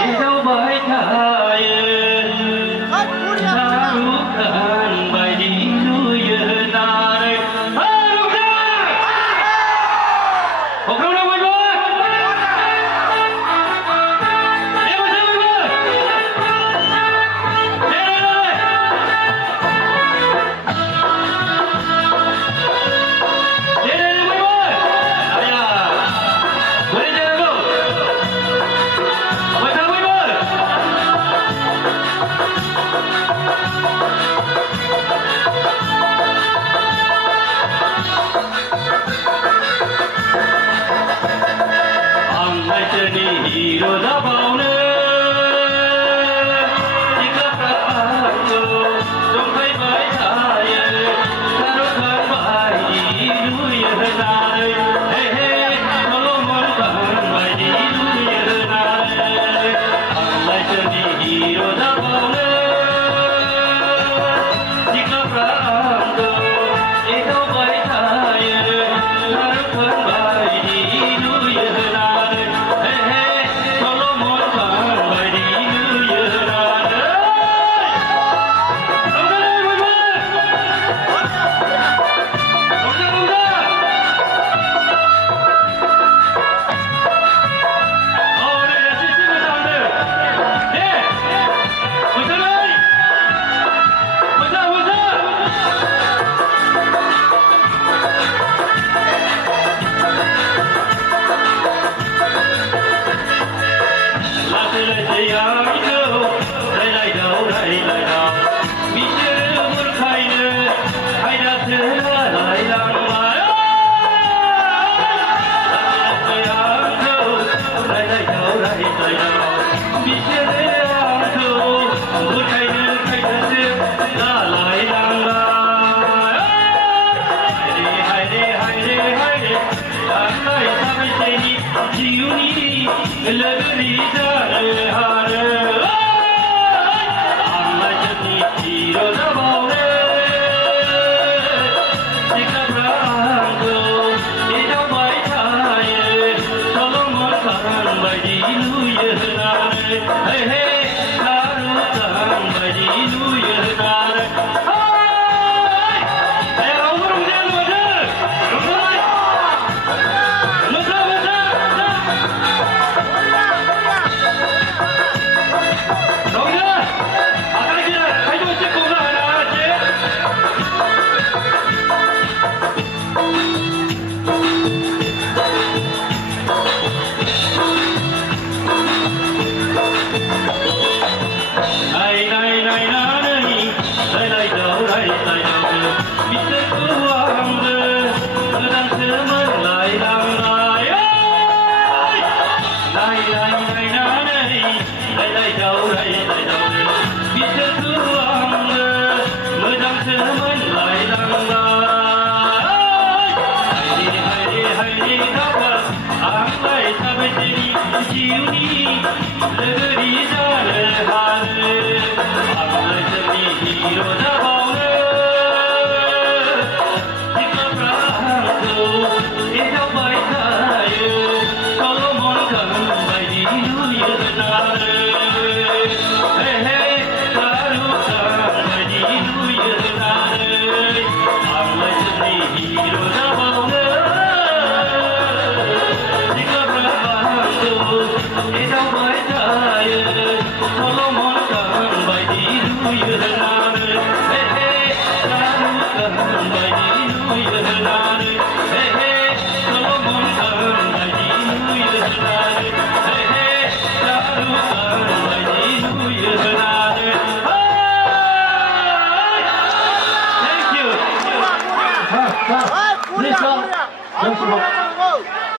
Đâu bởi thời ta lúc cần bài đi lui ta đây lúc ra một lúc đâu quên bơ em có sao quên bơ đây đây đây đây đây quên bơ ai à quên đây đâu quên sao quên bơ hero da baune dikha prato tum khai bai thai tharo khan bai lu yadai he he molo mon khan bai lu yadai allah chani hero da baune dikha prato edo bai thai tharo khan bai lu yadai Hey hey, haru kan badi lu yadar. Hey, hey, umur muda lu ada. Umur, muda muda. Muda, akan kita, ayo cek kumla ada cek. Hey